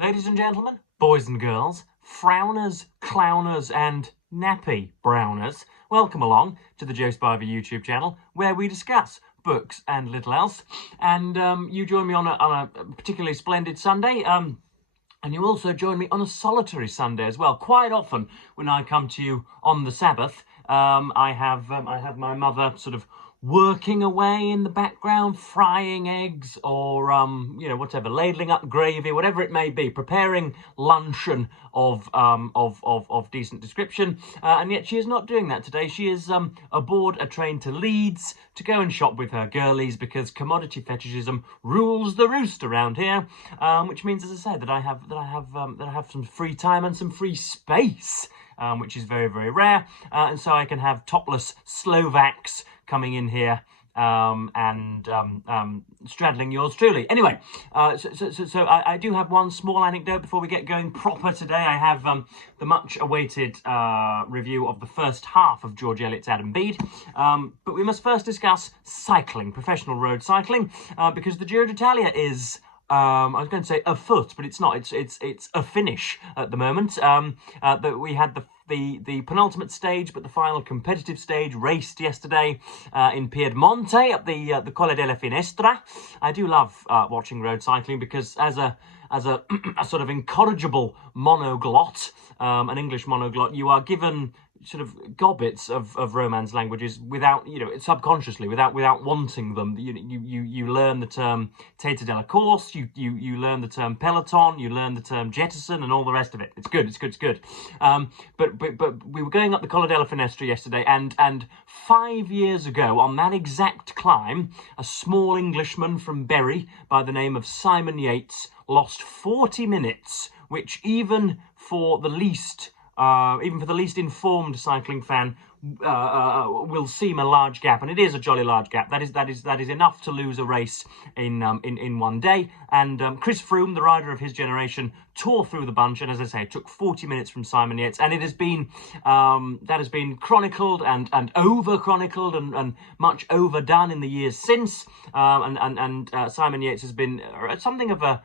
Ladies and gentlemen, boys and girls, frowners, clowners and nappy browners, welcome along to the Joe Spiver YouTube channel where we discuss books and little else. And you join me on a particularly splendid Sunday. And you also join me on a solitary Sunday as well. Quite often when I come to you on the Sabbath, I have my mother sort of working away in the background, frying eggs or, whatever, ladling up gravy, whatever it may be, preparing luncheon of decent description. And yet she is not doing that today. She is aboard a train to Leeds to go and shop with her girlies because commodity fetishism rules the roost around here. Which means, as I said, that I have some free time and some free space, which is very, very rare. And so I can have topless Slovaks coming in here and straddling yours truly. Anyway, so I do have one small anecdote before we get going proper today. I have the much-awaited review of the first half of George Eliot's Adam Bede. But we must first discuss cycling, professional road cycling, because the Giro d'Italia is... I was going to say afoot, but it's not. It's a finish at the moment. That we had the penultimate stage, but the final competitive stage raced yesterday in Piedmonte up the Colle della Finestra. I do love watching road cycling because as a sort of incorrigible monoglot, an English monoglot, you are given sort of gobbets of Romance languages without, subconsciously, without wanting them. You learn the term tête de la course, you learn the term peloton, you learn the term jettison, and all the rest of it. It's good. But we were going up the Colle della Finestra yesterday, and 5 years ago, on that exact climb, a small Englishman from Bury by the name of Simon Yates lost 40 minutes, which even for the least informed cycling fan will seem a large gap, and it is a jolly large gap. That is enough to lose a race in one day. And Chris Froome, the rider of his generation, tore through the bunch, and as I say, it took 40 minutes from Simon Yates, and it has been that has been chronicled and over chronicled and much overdone in the years since. And Simon Yates has been something of a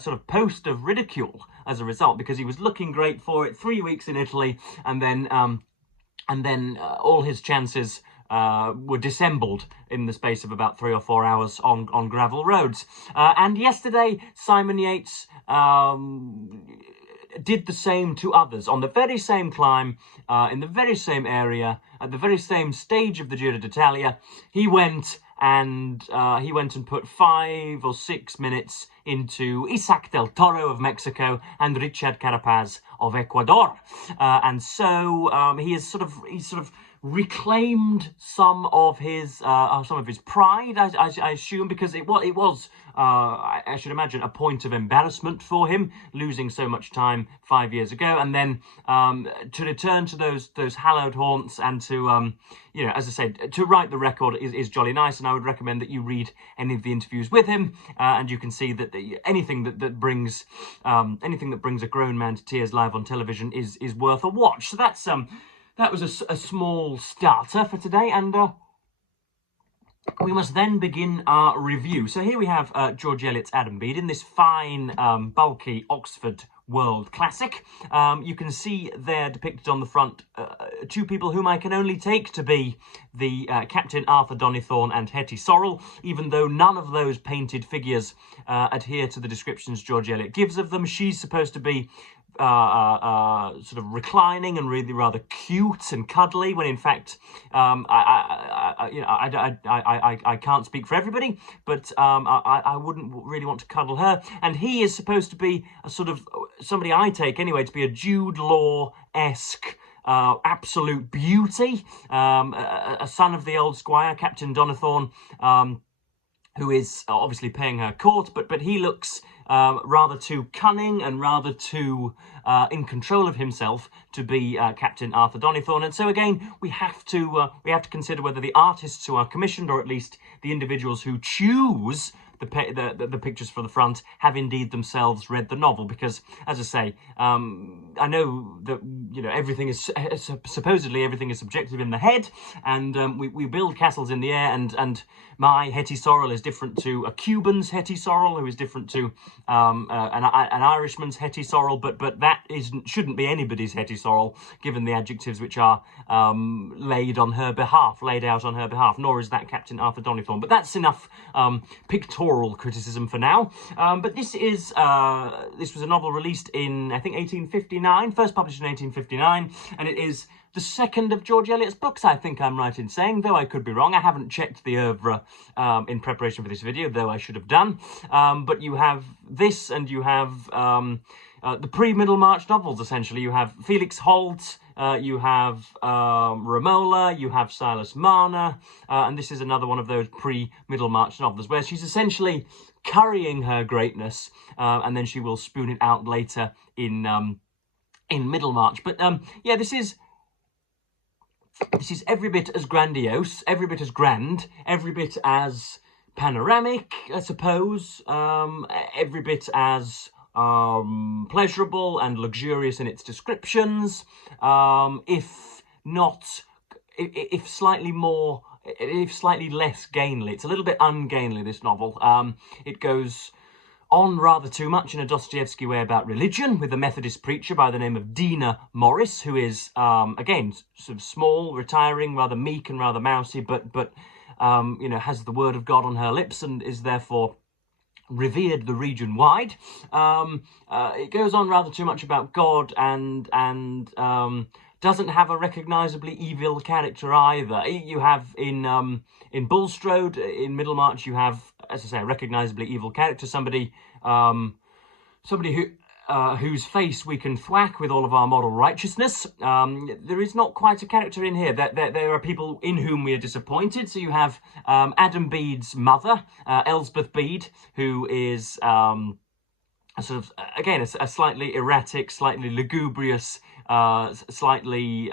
sort of post of ridicule as a result, because he was looking great for it. 3 weeks in Italy, and then all his chances were dissembled in the space of about 3 or 4 hours on gravel roads. And yesterday, Simon Yates did the same to others on the very same climb, in the very same area, at the very same stage of the Giro d'Italia. He went and put 5 or 6 minutes into Isaac del Toro of Mexico and Richard Carapaz of Ecuador, and so he's sort of reclaimed some of his pride, I assume, because it was I should imagine a point of embarrassment for him losing so much time 5 years ago, and then to return to those hallowed haunts and to as I said, to write the record is jolly nice. And I would recommend that you read any of the interviews with him, and you can see that anything that brings a grown man to tears live on television is worth a watch. So that was a small starter for today, and we must then begin our review. So here we have George Eliot's Adam Bede in this fine, bulky Oxford World Classic. You can see there depicted on the front two people whom I can only take to be the Captain Arthur Donnithorne and Hetty Sorrel, even though none of those painted figures adhere to the descriptions George Eliot gives of them. She's supposed to be sort of reclining and really rather cute and cuddly, when in fact I can't speak for everybody, but I wouldn't really want to cuddle her. And he is supposed to be a sort of somebody I take anyway to be a Jude Law-esque absolute beauty, a son of the old squire, Captain Donnithorne, who is obviously paying her court, but he looks rather too cunning and rather too in control of himself to be Captain Arthur Donnithorne. And so again, we have to consider whether the artists who are commissioned, or at least the individuals who choose the pictures for the front have indeed themselves read the novel, because, as I say, I know that, you know, everything is supposedly everything is subjective in the head, and we build castles in the air, and my Hetty Sorrel is different to a Cuban's Hetty Sorrel, who is different to an Irishman's Hetty Sorrel, but that shouldn't be anybody's Hetty Sorrel, given the adjectives which are laid out on her behalf, nor is that Captain Arthur Donnithorne. But that's enough pictorial criticism for now. But this was a novel released in, I think, 1859, first published in 1859, and it is the second of George Eliot's books, I think I'm right in saying, though I could be wrong. I haven't checked the oeuvre in preparation for this video, though I should have done. But you have this, and you have the pre-Middlemarch novels, essentially. You have Felix Holt, you have Romola, you have Silas Marner, and this is another one of those pre-Middlemarch novels, where she's essentially currying her greatness, and then she will spoon it out later in Middlemarch. But yeah, this is every bit as grandiose, every bit as grand, every bit as panoramic, I suppose, every bit as pleasurable and luxurious in its descriptions, if slightly less gainly. It's a little bit ungainly, this novel. It goes on rather too much in a Dostoevsky way about religion, with a Methodist preacher by the name of Dina Morris, who is, again, sort of small, retiring, rather meek and rather mousy, but you know, has the word of God on her lips and is therefore revered the region wide. It goes on rather too much about God and doesn't have a recognisably evil character either. You have in Bulstrode, in Middlemarch, you have, as I say, a recognisably evil character, somebody whose face we can thwack with all of our moral righteousness. There is not quite a character in here. There are people in whom we are disappointed. So you have Adam Bede's mother, Elsbeth Bede, who is a sort of, again, a slightly erratic, slightly lugubrious, slightly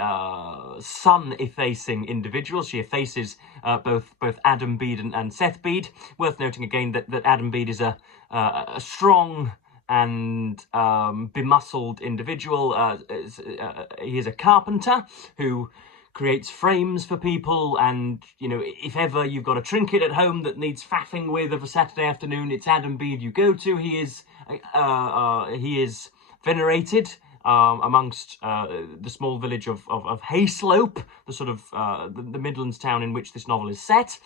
sun-effacing individual. She effaces both Adam Bede and Seth Bede. Worth noting again that Adam Bede is a strong and bemuscled individual. He is a carpenter who creates frames for people, and, you know, if ever you've got a trinket at home that needs faffing with of a Saturday afternoon, it's Adam Bede you go to. He is venerated amongst the small village of Hayslope, the sort of the Midlands town in which this novel is set.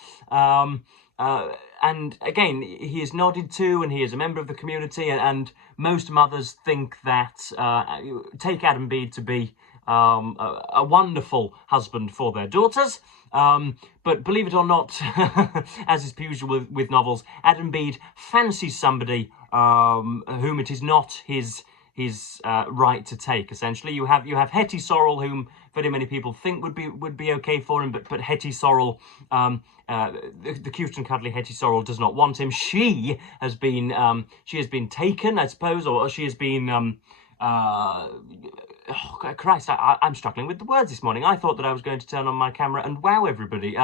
And again, he is nodded to, and he is a member of the community, and most mothers think that, take Adam Bede to be a wonderful husband for their daughters. But believe it or not, as is usual with novels, Adam Bede fancies somebody whom it is not his right to take. Essentially, you have Hetty Sorrel, whom very many people think would be okay for him, but Hetty Sorrel, the cute and cuddly Hetty Sorrel, does not want him. She has been taken, I suppose, or she has been oh Christ, I'm struggling with the words this morning. I thought that I was going to turn on my camera and wow everybody.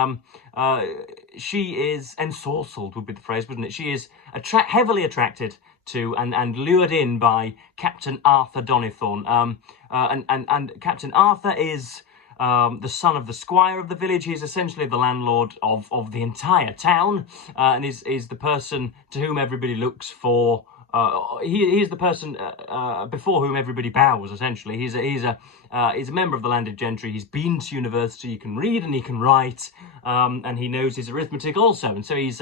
She is ensorcelled, would be the phrase, wouldn't it? She is heavily attracted to and lured in by Captain Arthur Donnithorne. And Captain Arthur is the son of the squire of the village. He is essentially the landlord of the entire town, and is the person to whom everybody looks for. He is the person before whom everybody bows. Essentially, he's a member of the landed gentry. He's been to university. He can read and he can write, and he knows his arithmetic also. And so he's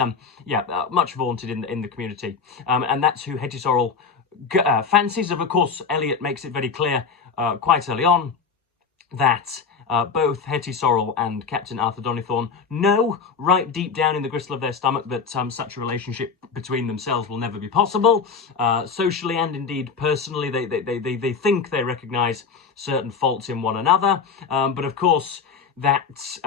much vaunted in the community. And that's who Hetty Sorrel fancies. Of course, Eliot makes it very clear quite early on that both Hetty Sorrel and Captain Arthur Donnithorne know right deep down in the gristle of their stomach that such a relationship between themselves will never be possible. Socially and indeed personally, they think they recognise certain faults in one another. But of course, that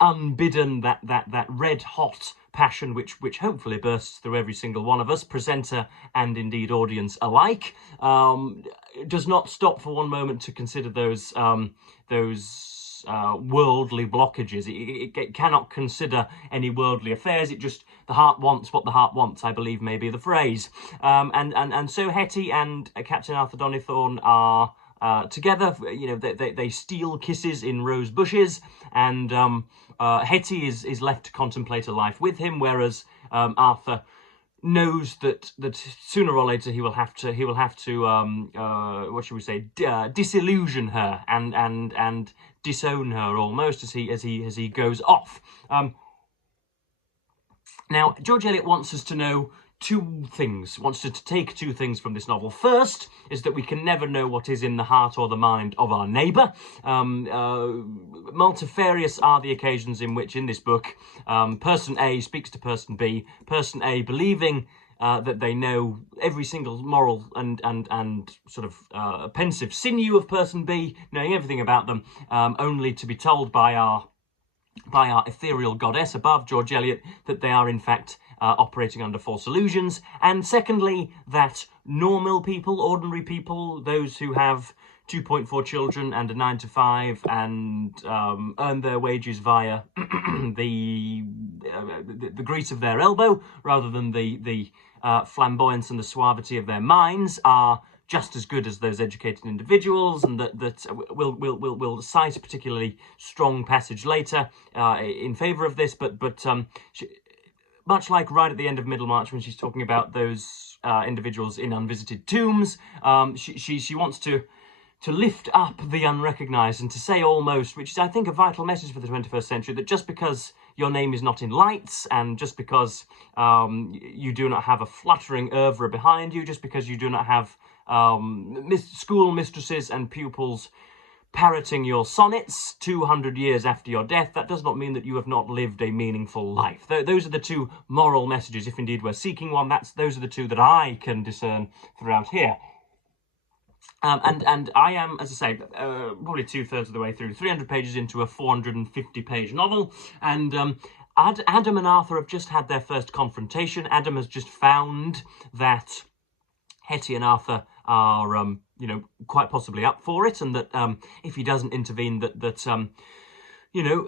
unbidden, that red hot passion which hopefully bursts through every single one of us, presenter and indeed audience alike, does not stop for one moment to consider those worldly blockages. It cannot consider any worldly affairs. It just, the heart wants what the heart wants, I believe may be the phrase. And so Hetty and Captain Arthur Donnithorne are together. You know, they steal kisses in rose bushes, and Hetty is left to contemplate a life with him, whereas Arthur knows that sooner or later he will have to what should we say, disillusion her and disown her almost as he goes off. Now George Eliot wants us to know two things, wants to take two things from this novel. First is that we can never know what is in the heart or the mind of our neighbour. Multifarious are the occasions in which in this book person A speaks to person B, person A believing that they know every single moral and sort of pensive sinew of person B, knowing everything about them, only to be told by our ethereal goddess above, George Eliot, that they are in fact operating under false illusions. And secondly, that normal people, ordinary people, those who have 2.4 children and a 9-to-5 and earn their wages via the grease of their elbow rather than the flamboyance and the suavity of their minds, are just as good as those educated individuals, and that we'll cite a particularly strong passage later in favour of this, but much like right at the end of Middlemarch when she's talking about those individuals in unvisited tombs, she wants to lift up the unrecognised and to say almost, which is I think a vital message for the 21st century, that just because your name is not in lights, and just because you do not have a fluttering oeuvre behind you, just because you do not have school mistresses and pupils parroting your sonnets 200 years after your death, that does not mean that you have not lived a meaningful life. Those are the two moral messages, if indeed we're seeking one. Those are the two that I can discern throughout here. And I am, as I say, probably 2/3 of the way through, 300 pages into a 450-page novel, and Adam and Arthur have just had their first confrontation. Adam has just found that Hetty and Arthur are, you know, quite possibly up for it, and that if he doesn't intervene, you know,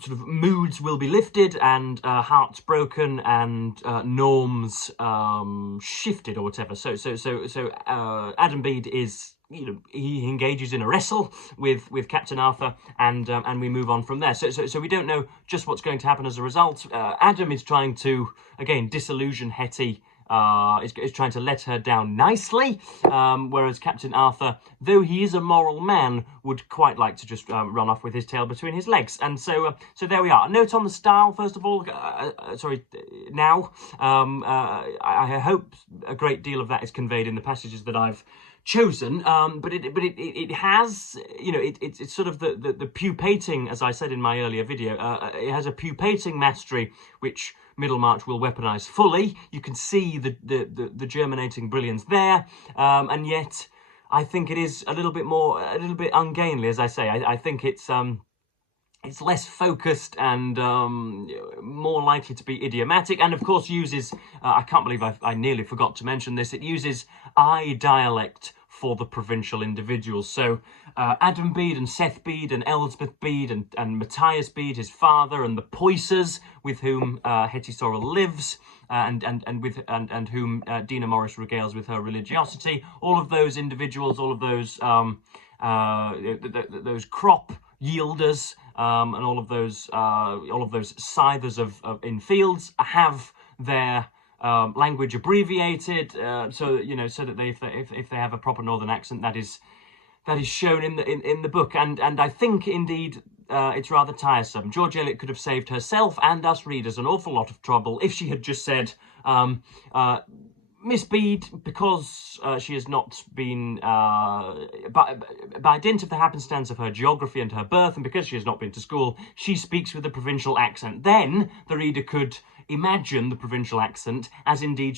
sort of moods will be lifted and hearts broken and norms shifted or whatever. So Adam Bede is, you know, he engages in a wrestle with Captain Arthur, and we move on from there. So we don't know just what's going to happen as a result. Adam is trying to, again, disillusion Hetty. Is trying to let her down nicely, whereas Captain Arthur, though he is a moral man, would quite like to just run off with his tail between his legs. And so there we are. A note on the style, first of all. Now, I hope a great deal of that is conveyed in the passages that I've chosen, but it has, you know, it's sort of the pupating, as I said in my earlier video, it has a pupating mastery which Middlemarch will weaponise fully. You can see the germinating brilliance there, and yet I think it is a little bit ungainly, as I say. I think it's less focused and more likely to be idiomatic, and of course uses, I can't believe I nearly forgot to mention this, it uses I dialect for the provincial individuals. So Adam Bede and Seth Bede and Elsbeth Bede and Matthias Bede, his father, and the Poysers with whom Hetty Sorrel lives, and whom Dina Morris regales with her religiosity. All of those individuals, all of those crop yielders, and all of those scythers in fields have their language abbreviated, so that if they have a proper northern accent, that is shown in the book, and I think indeed it's rather tiresome. George Eliot could have saved herself and us readers an awful lot of trouble if she had just said, Miss Bede, because she has not been, by dint of the happenstance of her geography and her birth, and because she has not been to school, she speaks with a provincial accent. Then the reader could imagine the provincial accent as indeed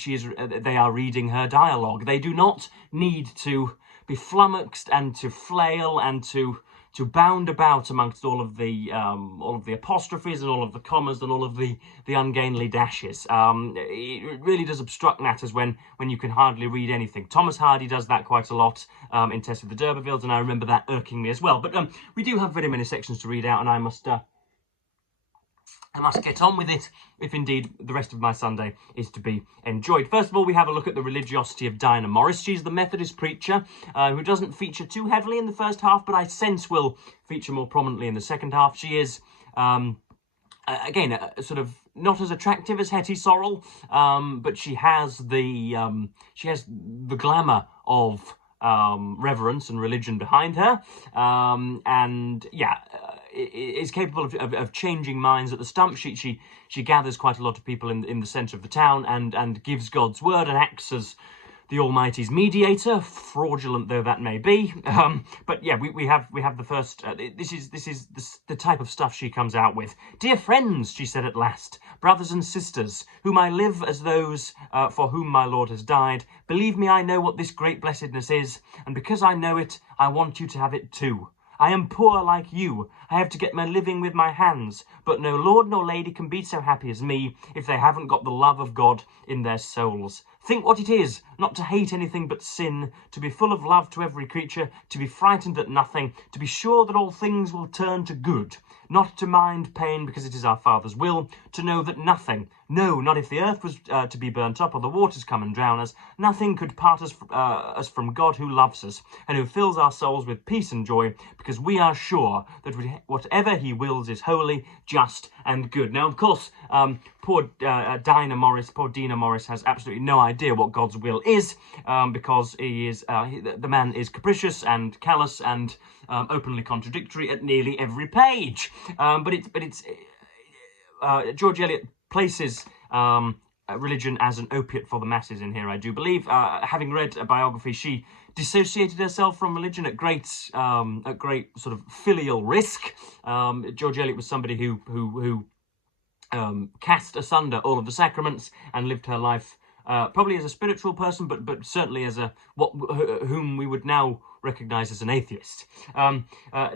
they are reading her dialogue. They do not need to be flummoxed and to flail and to bound about amongst all of the apostrophes and all of the commas and all of the ungainly dashes. It really does obstruct matters when you can hardly read anything. Thomas Hardy does that quite a lot in Test of the D'Urbervilles, and I remember that irking me as well. But we do have very many sections to read out, and I must get on with it, if indeed the rest of my Sunday is to be enjoyed. First of all, we have a look at the religiosity of Dinah Morris. She's the Methodist preacher who doesn't feature too heavily in the first half, but I sense will feature more prominently in the second half. She is, again, sort of not as attractive as Hetty Sorrel, but she has the glamour of reverence and religion behind her, and yeah, is capable of changing minds at the stump. She gathers quite a lot of people in the centre of the town and gives God's word and acts as the Almighty's mediator, fraudulent though that may be. But yeah, we have the first. This is the type of stuff she comes out with. "Dear friends," she said at last, "brothers and sisters, whom I live as those for whom my Lord has died, believe me, I know what this great blessedness is, and because I know it, I want you to have it too. I am poor like you. I have to get my living with my hands, but no lord nor lady can be so happy as me if they haven't got the love of God in their souls. Think what it is, not to hate anything but sin, to be full of love to every creature, to be frightened at nothing, to be sure that all things will turn to good, not to mind pain because it is our Father's will, to know that nothing, no, not if the earth was to be burnt up or the waters come and drown us, nothing could part us from God who loves us and who fills our souls with peace and joy, because we are sure that whatever he wills is holy, just and good." Now, of course, poor Dina Morris has absolutely no idea what God's will is, because the man is capricious and callous and openly contradictory at nearly every page. George Eliot places religion as an opiate for the masses in here, I do believe. Having read a biography, she dissociated herself from religion at great sort of filial risk. George Eliot was somebody who cast asunder all of the sacraments and lived her life probably as a spiritual person, but certainly as whom we would now recognise as an atheist.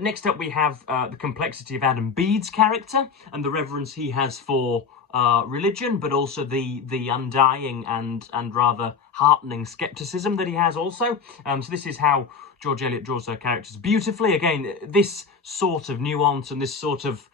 Next up, we have the complexity of Adam Bede's character and the reverence he has for religion, but also the undying and rather heartening scepticism that he has also. So this is how George Eliot draws her characters beautifully. Again, this sort of nuance and this sort of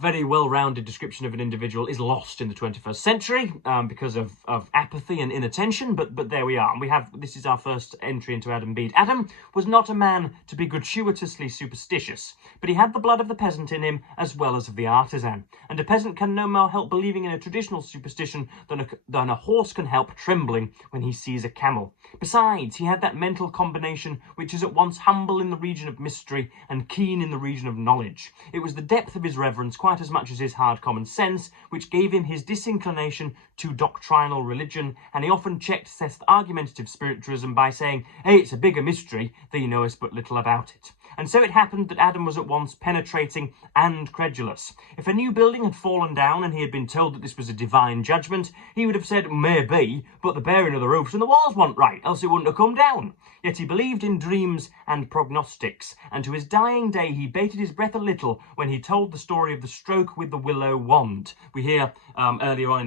very well-rounded description of an individual is lost in the 21st century because of apathy and inattention, but there we are. This is our first entry into Adam Bede. Adam was not a man to be gratuitously superstitious, but he had the blood of the peasant in him as well as of the artisan, and a peasant can no more help believing in a traditional superstition than a horse can help trembling when he sees a camel. Besides, he had that mental combination which is at once humble in the region of mystery and keen in the region of knowledge. It was the depth of his reverence, quite as much as his hard common sense, which gave him his disinclination to doctrinal religion, and he often checked Seth's argumentative spiritualism by saying, "Hey, it's a bigger mystery, thee knowest but little about it." And so it happened that Adam was at once penetrating and credulous. If a new building had fallen down and he had been told that this was a divine judgment, he would have said, "Maybe, but the bearing of the roofs and the walls weren't right, else it wouldn't have come down." Yet he believed in dreams and prognostics, and to his dying day he bated his breath a little when he told the story of the stroke with the willow wand. We hear earlier on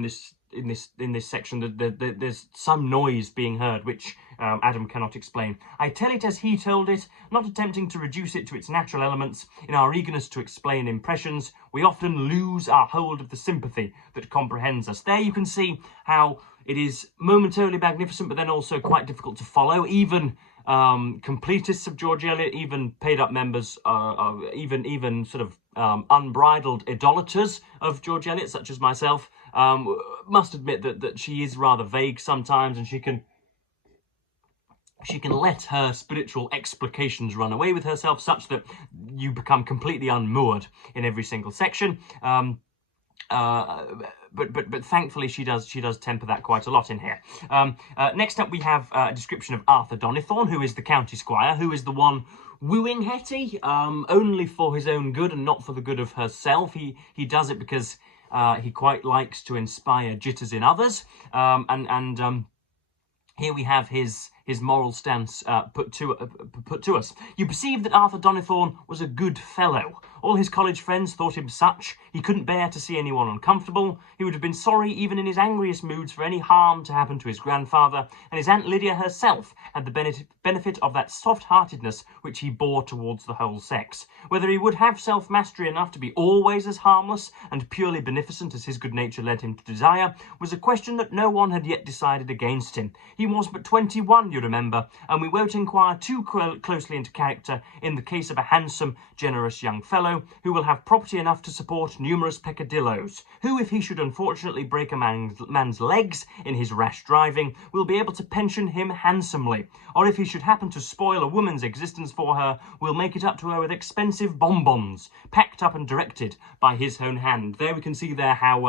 in this section that there's some noise being heard which Adam cannot explain. "I tell it as he told it, not attempting to reduce it to its natural elements. In our eagerness to explain impressions, we often lose our hold of the sympathy that comprehends us." There you can see how it is momentarily magnificent, but then also quite difficult to follow. Even completists of George Eliot, even paid-up members, even sort of unbridled idolaters of George Eliot, such as myself, must admit that she is rather vague sometimes, and she can let her spiritual explications run away with herself, such that you become completely unmoored in every single section. But thankfully she does temper that quite a lot in here. Next up we have a description of Arthur Donnithorne, who is the county squire, who is the one wooing Hetty, only for his own good and not for the good of herself. He does it because he quite likes to inspire jitters in others, and here we have his his moral stance put to us. You perceive that Arthur Donnithorne was a good fellow. All his college friends thought him such. He couldn't bear to see anyone uncomfortable. He would have been sorry even in his angriest moods for any harm to happen to his grandfather, and his Aunt Lydia herself had the benefit of that soft-heartedness which he bore towards the whole sex. Whether he would have self-mastery enough to be always as harmless and purely beneficent as his good nature led him to desire was a question that no one had yet decided against him. He was but 21, you remember, and we won't inquire too closely into character in the case of a handsome, generous young fellow who will have property enough to support numerous peccadilloes, who, if he should unfortunately break a man's legs in his rash driving, will be able to pension him handsomely, or if he should happen to spoil a woman's existence for her, will make it up to her with expensive bonbons, packed up and directed by his own hand. There we can see there how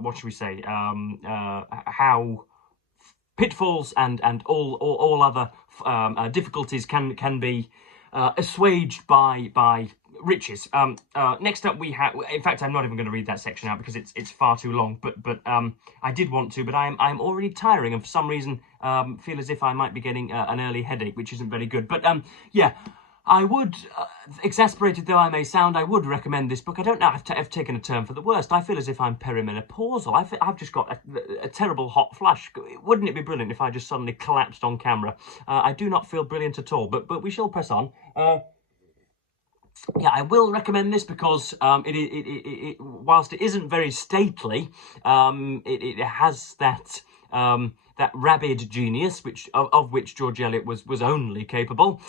what should we say, how pitfalls and all other difficulties can be assuaged by riches. Next up we have, in fact I'm not even going to read that section out because it's far too long, but I did want to, but I'm already tiring and for some reason feel as if I might be getting an early headache, which isn't very good. But yeah, I would, exasperated though I may sound, I would recommend this book. I don't know, I've taken a turn for the worst. I feel as if I'm perimenopausal. I've just got a terrible hot flush. Wouldn't it be brilliant if I just suddenly collapsed on camera? I do not feel brilliant at all, but we shall press on. Yeah, I will recommend this because whilst it isn't very stately, it has that that rabid genius of which George Eliot was only capable.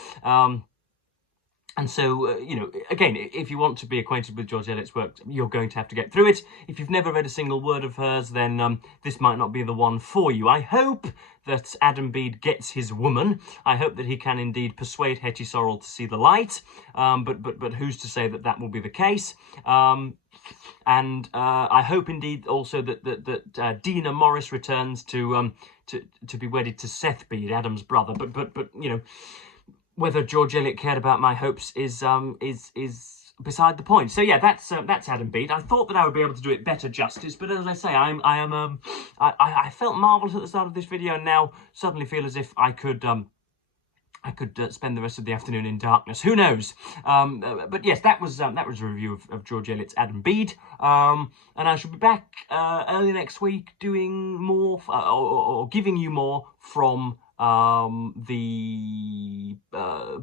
And so, you know, again, if you want to be acquainted with George Eliot's work, you're going to have to get through it. If you've never read a single word of hers, then this might not be the one for you. I hope that Adam Bede gets his woman. I hope that he can indeed persuade Hetty Sorrel to see the light. But who's to say that will be the case? And I hope indeed also that Dina Morris returns to be wedded to Seth Bede, Adam's brother. But you know, whether George Eliot cared about my hopes is beside the point. So yeah, that's Adam Bede. I thought that I would be able to do it better justice, but as I say, I felt marvellous at the start of this video, and now suddenly feel as if I could spend the rest of the afternoon in darkness. Who knows? But yes, that was a review of George Eliot's Adam Bede, and I shall be back early next week doing more or giving you more from the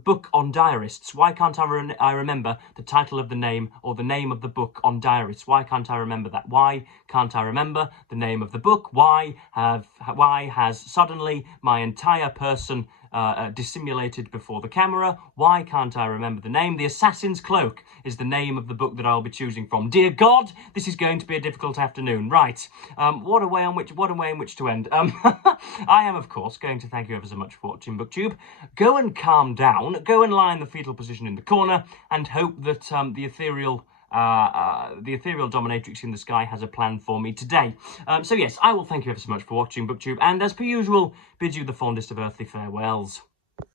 book on diarists. Why can't I remember the title of the name or the name of the book on diarists? Why can't I remember that? Why can't I remember the name of the book? Why has suddenly my entire person dissimulated before the camera? Why can't I remember the name? The Assassin's Cloak is the name of the book that I'll be choosing from. Dear God, this is going to be a difficult afternoon. Right, what a way in which to end. I am, of course, going to thank you ever so much for watching BookTube. Go and calm down. Go and lie in the fetal position in the corner, and hope that the ethereal dominatrix in the sky has a plan for me today. So yes, I will thank you ever so much for watching BookTube, and as per usual, bid you the fondest of earthly farewells.